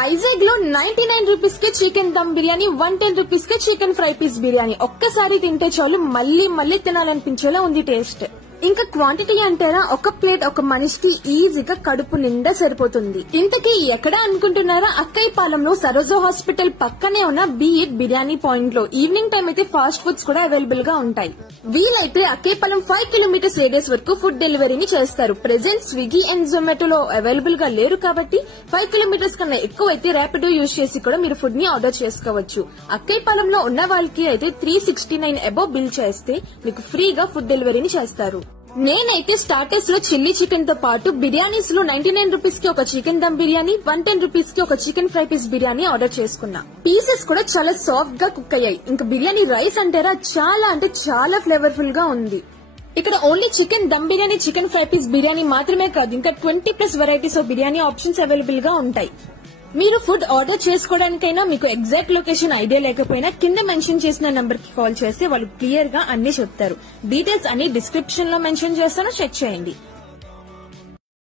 వైజాగ్ లో 99 రూపీస్ కే chicken dum biryani, 110 rupees కే chicken fry piece biryani. ఒక్కసారి తింటే చాలు మళ్ళీ మళ్ళీ తినాలనిపించేలా ఉంది టేస్ట్. ఇంకా క్వాంటిటీ అంటారా, ఒక ప్లేట్ ఒక మనిషికి ఈజీగా కడుపు నిండా సరిపోతుంది. ఇంతకీ ఎక్కడ అనుకుంటున్నారా? అక్కయ్యపాలెంలో సరోజా హాస్పిటల్ పక్కనే ఉన్న బీఈట్ బిర్యానీ పాయింట్ లో ఈవినింగ్ టైం అయితే ఫాస్ట్ ఫుడ్స్ కూడా అవైలబుల్ గా ఉంటాయి. వీలైతే అక్కయ్యపాలెం 5 కిలోమీటర్స్ రేడియస్ వరకు ఫుడ్ డెలివరీని చేస్తారు. ప్రెసెంట్ స్విగ్గీ అండ్ జొమాటోలో అవైలబుల్ గా లేరు కాబట్టి 5 కిలోమీటర్స్ కన్నా ఎక్కువైతే ర్యాపిడో యూజ్ చేసి కూడా మీరు ఫుడ్ ని ఆర్డర్ చేసుకోవచ్చు. అక్కయ్యపాలెంలో ఉన్న వాళ్ళకి అయితే 369 అబోవ్ బిల్ చేస్తే మీకు ఫ్రీగా ఫుడ్ డెలివరీని చేస్తారు. నేనైతే స్టార్టర్స్ లో చిల్లీ చికెన్ తో పాటు బిర్యానీస్ లో 99 రూపీస్ కి ఒక చికెన్ దమ్ బిర్యానీ, 110 రూపీస్ కి ఒక chicken fry piece biryani order చేసుకున్నా. పీసెస్ కూడా చాలా సాఫ్ట్ గా కుక్ అయ్యాయి. ఇంకా బిర్యానీ రైస్ అంటారా, చాలా అంటే చాలా ఫ్లేవర్ఫుల్ గా ఉంది. ఇక్కడ only chicken dum biryani, chicken fry piece biryani మాత్రమే కాదు, ఇంకా 20+ varieties of biryani options available గా ఉంటాయి. మీరు ఫుడ్ ఆర్డర్ చేసుకోవడానికైనా మీకు ఎగ్జాక్ట్ లొకేషన్ ఐడియా లేకపోయినా కింద మెన్షన్ చేసిన నంబర్ కి కాల్ చేస్తే వాళ్ళు క్లియర్ గా అన్ని చెప్తారు. డీటెయిల్స్ అన్ని డిస్క్రిప్షన్ లో మెన్షన్ చేస్తాను, చెక్ చేయండి.